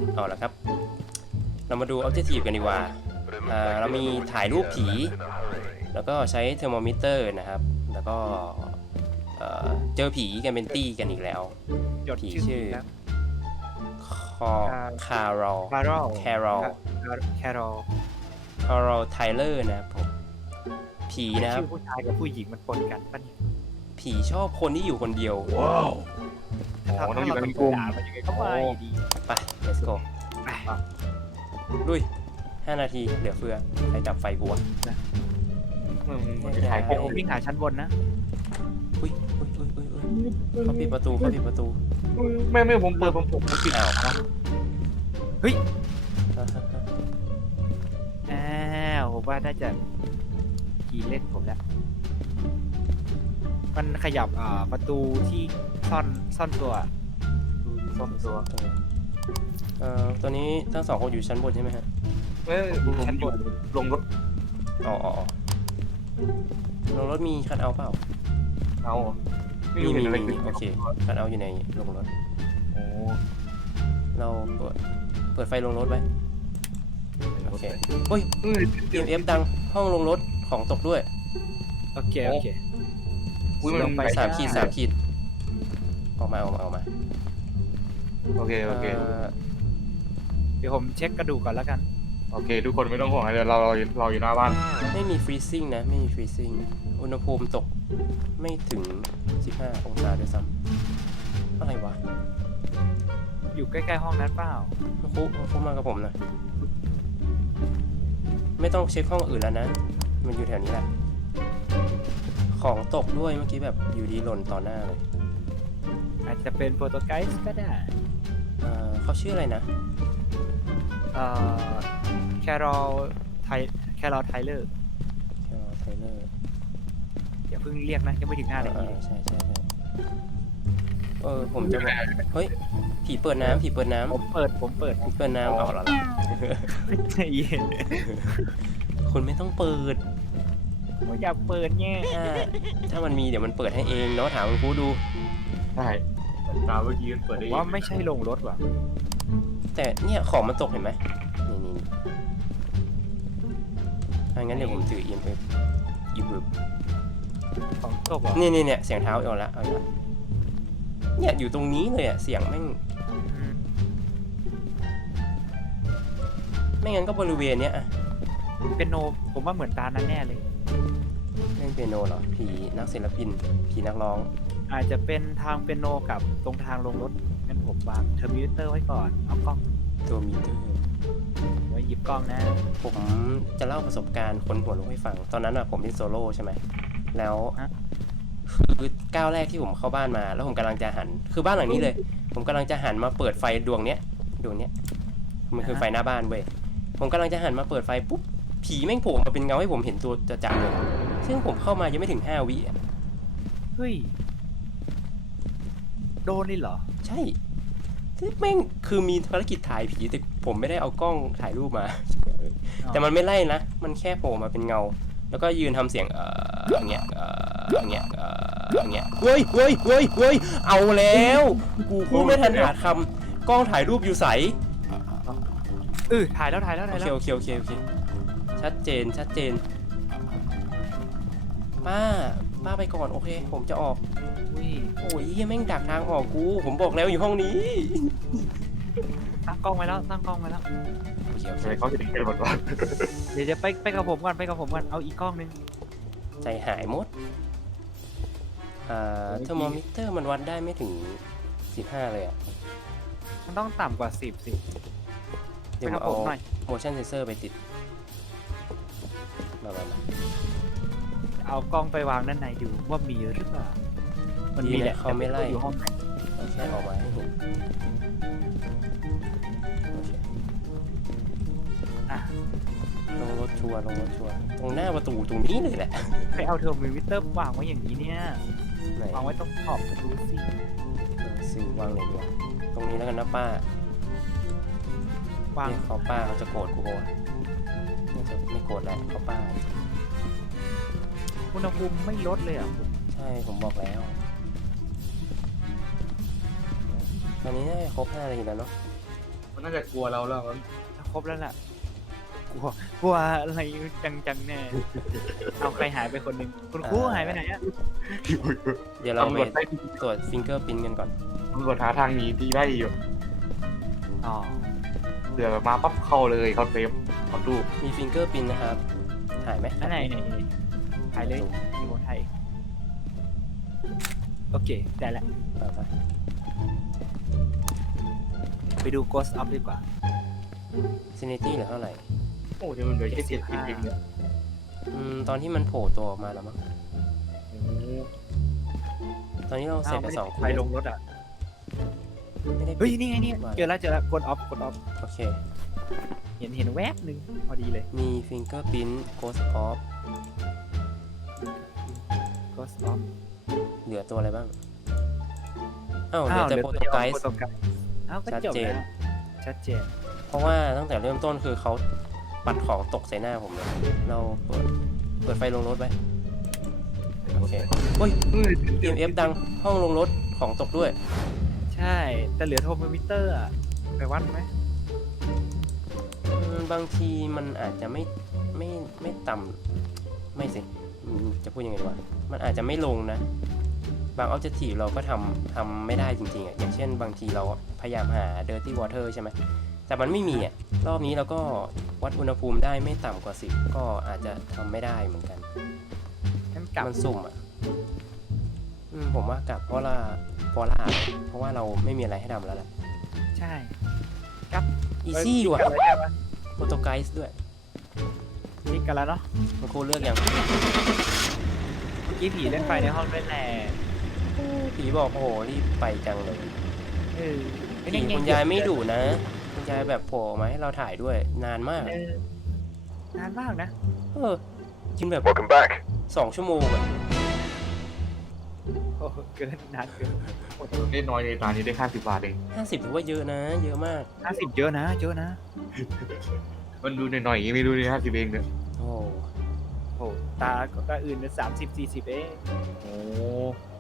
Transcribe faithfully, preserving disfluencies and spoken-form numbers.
เอาละครับเรามาดู Objective กันดีกว่าเรามีถ่ายรูปผีแล้วก็ใช้เทอร์โมมิเตอร์นะครับแล้วก็เจอผีกันเป็นตี้กันอีกแล้วผีชื่อคอคาร์โรลคาร์โรลแคร์โรลแคร์โรลคาร์โรลไทเลอร์นะครับผมผีนะครับชื่อผู้ชายกับผู้หญิงมันปนกันป่ะเนี่ยผีชอบคนที่อยู่คนเดียวว้าวโอ้ต้องอยู่เป็นกลุ่มมันยังไงก็ไม่ดีไป let's go ลุยห้านาทีเหลือเฟือใครจับไฟกูวะผมวิ่งหาชั้นบนนะอุ้ยอุ้ยอุ้ยอุ้ยอุ้ยเขาปิดประตูเขาปิดประตูไม่ไม่ผมเปิดผมผมปิดอ้าวเฮ้ยอ้าวผมว่าน่าจะขี่เล่นผมแล้วมันขยับอ่าประตูที่ซ่อนซ่อนตัวซ่อนตัวเอ่อตอนนี้ทั้งสองคนอยู่ชั้นบนใช่ไหมฮะไม่ชั้นบนลงรถอ๋อลงรถมีคัทเอาท์เปล่าเอามีมีมีโอเคคัทเอาท์อยู่ในลงรถโอ้เราเปิดเปิดไฟลงรถไว้โอเคโอ้ย อี เอ็ม เอฟ ดังห้องลงรถของตกด้วยโอเคโอเคลงไปสามขีดสามขีดออกมาออกมาออกมาโอเคโอเคเดี๋ยวผมเช็คกระดูกก่อนแล้วกันโอเคทุกคนไม่ต้องห่วงเดี๋ยวเราเราเราอยู่หน้าบ้านไม่มีฟรีซิ่งนะไม่มีฟรีซิ่งอุณหภูมิตกไม่ถึงสิบห้าองศาด้วยซ้ำอะไรวะอยู่ใกล้ๆห้องนั้นเปล่าคุกคุกมากับผมนะไม่ต้องเช็คห้องอื่นแล้วนะมันอยู่แถวนี้แหละของตกด้วยเมื่อกี้แบบอยู่ดีหล่นต่อหน้าเลยอาจจะเป็นโปรโตไกส์ก็ได้เขาชื่ออะไรนะแคร์โรลไทแคร์โรลไทเลอร์แคร์โรลไทเลอร์อย่าเพิ่งเรียกนะยังไม่ถึงห้านาทีใช่ใช่ใช่เออผมจะบอกเฮ้ยผีเปิดน้ำผีเปิดน้ำผมเปิดผมเปิดผีเปิดน้ำเอาหรอเย็นคุณไม่ต้องเปิดผมอยากเปิดเนี่ยถ้ามันมีเดี๋ยวมันเปิดให้เองเนาะถามคุณครูดูใช่ตาเมื่อกี้มันเปิดได้ว่าไม่ใช่ลงรถว่ะแต่เนี่ยของมันตกเห็นไหมนี่นี่ถ้างั้นเดี๋ยวผมถือ อี เอ็ม เอฟ อีบึบของตกเหรอนี่นี่เนี่ยเสียงเท้าเอาละเอาละเนี่ยอยู่ตรงนี้เลยอะเสียงแม่งไม่งั้นก็บริเวณเนี้ยอะเป็นโนผมว่าเหมือนตานั้นแน่เลยเล่นเปียโนเหรอผีนักศิลปินผีนักร้องอาจจะเป็นทางเปียโนกับตรงทางลงรถงั้นผมวางเทอร์มิเตอร์ไว้ก่อนเอากล้องตัวมิเตอร์ไว้หยิบกล้องนะผมจะเล่าประสบการณ์คนหัวลุกให้ฟังตอนนั้นอะผมเล่นโซโล่ใช่ไหมแล้วคือก้าวแรกที่ผมเข้าบ้านมาแล้วผมกำลังจะหันคือบ้านหลังนี้เลยผมกำลังจะหันมาเปิดไฟดวงเนี้ยดวงเนี้ยมันคือไฟหน้าบ้านเว้ยผมกำลังจะหันมาเปิดไฟปุ๊บผีแม่งโผล่มาเป็นเงาให้ผมเห็นตัวจะจังเลยซึ่งผมเข้ามายังไม่ถึงห้าวิเฮ้ยโดนนี่เหรอใช่ที่แม่งคือมีภารกิจถ่ายผีแต่ผมไม่ได้เอากล้องถ่ายรูปมาแต่มันไม่ไล่นะมันแค่โผล่มาเป็นเงาแล้วก็ยืนทำเสียงเอ่ออย่างเงี้ยเอ่ออย่างเงี้ยเอ่ออย่างเงี้ยเฮ้ยเฮ้ยเฮ้ยเฮ้ยเอาแล้วกูพูดไม่ทันหาคำกล้องถ่ายรูปอยู่ใสเออถ่ายแล้วถ่ายแล้วถ่ายแล้วโอเคโอเคโอเคชัดเจนชัดเจนป้าป้าไปก่อนโอเคผมจะออกโอ้ยแม่งดักทางออกกูผมบอกแล้วอยู่ห้องนี้ตั้งกล้องไว้แล้วตั้งกล้องไว้แล้วโอเคโอเคเขาจะเก็บหมดก่อนเดี๋ยวจะไปไปกับผมก่อนไปกับผมก่อนเอาอีกกล้องนึงใจหายหมดอ่าเทอร์โมมิเตอร์มันวัดได้ไม่ถึงสิบห้าเลยอ่ะมันต้องต่ำกว่าสิบสิเดี๋ยวเอา motion sensor ไปติดมามาเอากล้องไปวางด้านในดูว่ามีหรือเปล่ามันมีแหละเขาไม่ไล่อยู่ห้องไหนเราแค่ออกมาให้เห็นลงรถชัวร์ลงรถชัวร์ตรงหน้าประตูตรงนี้เลยแหละใครเอาเทอร์โมมิเตอร์วางไว้อย่างนี้เนี่ยวางไว้ตรงขอบประตูสิสิวางไหนดีวะตรงนี้แล้วกันนะป้าวางเขาป้าเขาจะโกรธกูโว้ยน่าจะไม่โกรธแหละเขาป้าอุณหภูมิไม่ลดเลยอ่ะใช่ผมบอกแล้วตอนนี้ได้ครบห้านาทีแล้วเนาะมันน่าจะกลัวเราแล้วมั้งครบแล้วล่ะกลัวกลัวอะไรจังๆแน่เอาใครหายไปคนหนึ่งคุณครูหายไปไหนอะเดี๋ยวเราตำรไปวจได้ตรวจฟิงเกอร์พิ้นกันก่อนตำรวจหาทางหนีที่ได้อยู่อ๋อเดี๋ยวมาปั๊บเข้าเลยเขาเซฟเขาดูมีฟิงเกอร์พิ้นนะครับถ่ายไหมอันไหนไหนถ่ายเลยมีคนถ่ายโอเคได้แล้วเอาไปไปดู Ghost of ดีกว่าซินิตี้เหลือเท่าไหร่โอ้เดี๋ยวมันเหลือแค่เจ็ดสิบเองเนี่ยอืมตอนที่มันโผล่ตัวออกมาแล้วมั้งโอ้โหตอนนี้เราเสร็จไปสองคนไปลงรถอ่ะไม่ได้เฮ้ยนี่ไงนี่เจอแล้วเจอแล้วกดออฟกดออฟโอเคเห็นเห็นแวบหนึ่งพอดีเลยมีฟิงเกอร์พิ้นโกสออฟ Ghost of เหลือตัวอะไรบ้างอ้าวเหลือ้าอวแต่เหลือโปรตัวโตเดียวไกด์โปรโตไกด์อ้าวก็จบแล้วชัดเจนเพราะว่าตั้งแต่เริ่มต้นคือเขาปัดของตกใส่หน้าผมเลยเราเปิดเปิดไฟลงรถไว้โอเคเฮ้ยเฮ้ยอี เอ็ม เอฟ ดังห้องลงรถของตกด้วยใช่แต่เหลือโทรมิเตอร์อะไปวัดไหมอืมบางทีมันอาจจะไม่ไม่ไม่ต่ำไม่สิอืมจะพูดยังไงดีวะมันอาจจะไม่ลงนะ บาง objective เราก็ทำทำไม่ได้จริงๆอ่ะอย่างเช่นบางทีเราพยายามหา dirty water ใช่ไหมแต่มันไม่มีอ่ะรอบนี้เราก็วัดอุณหภูมิได้ไม่ต่ำกว่าสิบก็อาจจะทำไม่ได้เหมือนกันงั้นกลับมันสุ่มอ่ะอืมผมว่ากลับเพราะว่าเพราะว่าเพราะว่าเราไม่มีอะไรให้ทำแล้วแหละใช่อีซี่ว่ะกลับเลยได้ปะโปรโตไกด์ด้วยนี่กันแล้วเนาะมันครูเลือกยังเมื่อกี้ผีเล่นไฟในห้องด้วยแหละผีบอกโอ้โหรีบไปจังเลยเออผีคุณยายไม่ดุนะคุณยายแบบโผล่ออกมาให้เราถ่ายด้วยนานมากเออนานมากนะเออกินแบบ Welcome back. สองชั่วโมงอะโอ้เกินนานเกินเล่นน้อยในตานี้ได้ห้าสิบบาทเองห้าสิบถือว่าเยอะนะ เยอะมากห้าสิบเยอะนะเยอะนะมันดูหน่อยๆอย่างงี้ไม่ดูในห้าสิบเองเนี่ยโอ้โอ้ตาก็อื่นเป็นสามสิบสี่สิบเองโอ้